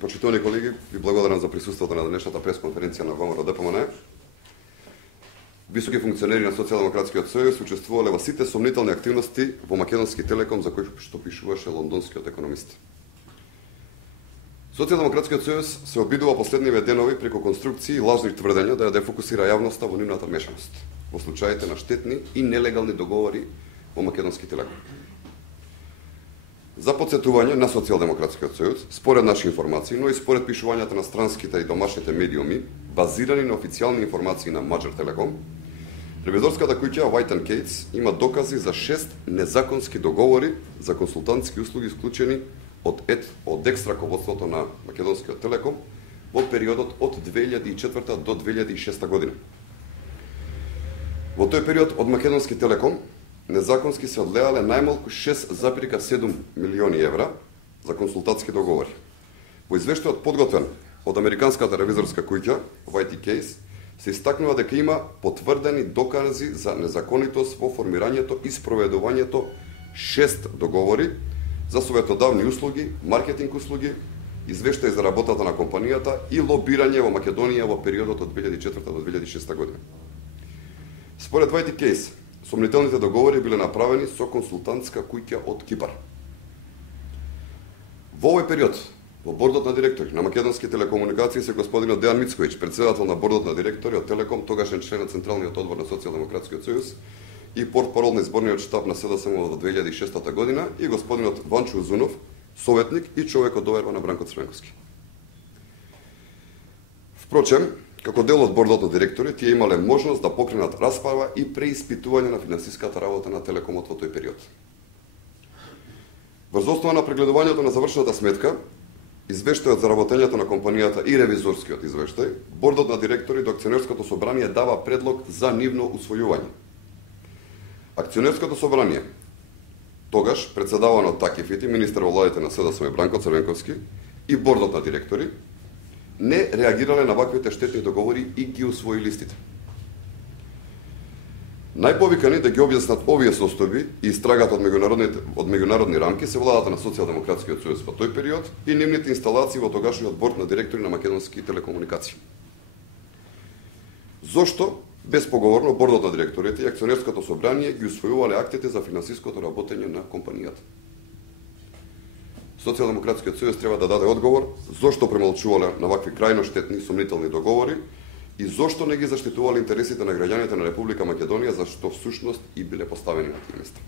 Почитувани колеги, ви благодарам за присуството на денешната пресконференција на ВМРО ДПМН. Високи функционери на Социјалдемократскиот сојуз учествувале во сите сомнителни активности во Македонски телеком за кои што пишуваше лондонскиот економист. Социјалдемократскиот сојуз се обидува последниве денови преку конструкции и лажни тврдења да ја дефокусира јавноста во нивната мешаност во случаите на штетни и нелегални договори во Македонски телеком. За потсетување на Социјалдемократскиот сојуз, според наши информации, но и според пишувањата на странските и домашните медиуми, базирани на официјални информации на Маџар Телеком, ревизорската куќа White & Cates има докази за 6 незаконски договори за консултантски услуги исклучени од екс-раководството на Македонскиот телеком во периодот од 2004 до 2006 година. Во тој период од Македонски телеком незаконски се одлеале најмалку 6,7 милиони евра за консултантски договори. Во извештајот подготвен од американската ревизорска куќа White & Case се истакнува дека има потврдени докази за незаконитост во формирањето и спроведувањето 6 договори за советодавни услуги, маркетинг услуги, извештај за работата на компанијата и лобирање во Македонија во периодот од 2004 до 2006 година. Според White & Case, сомнителните договори биле направени со консултантска куќа од Кипар. Во овој период, во бордот на директори на Македонски телекомуникации се господинот Дејан Мицковиќ, председател на бордот на директори од Телеком, тогашен член на Централниот одбор на Социјалдемократскиот сојуз и портпарол на изборниот штаб на СДСМ во 2006 година, и господинот Ванчо Узунов, советник и човек од доверба на Бранко Црвенковски. Впрочем, како дел од бордот на директори, тие имале можност да покренат расправа и преиспитување на финансиската работа на Телекомот во тој период. Врз основа на прегледувањето на завршената сметка, извештајот за работењето на компанијата и ревизорскиот извештај, бордот на директори до акционерското собрание дава предлог за нивно усвојување. Акционерското собрание, тогаш председавано од Таки Фити, министер во владите на СДСМ Бранко Црвенковски, и бордот на директори не реагирале на ваквите штетни договори и ги усвои листите. Најповикани да ги објаснат овие состојби и истрагата од меѓународни рамки се владата на Социјалдемократскиот сојуз во тој период и нивните инсталации во тогашниот борд на директори на Македонски телекомуникации. Зошто безпоговорно бордот на директорите и акционерското собрание ги усвојувале актите за финансиското работење на компанијата? Социјалдемократскиот сојуз треба да даде одговор зошто премолчувале на вакви крајно штетни сомнителни договори и зошто не ги заштитувале интересите на граѓаните на Република Македонија, за што всушност и биле поставени на тие места.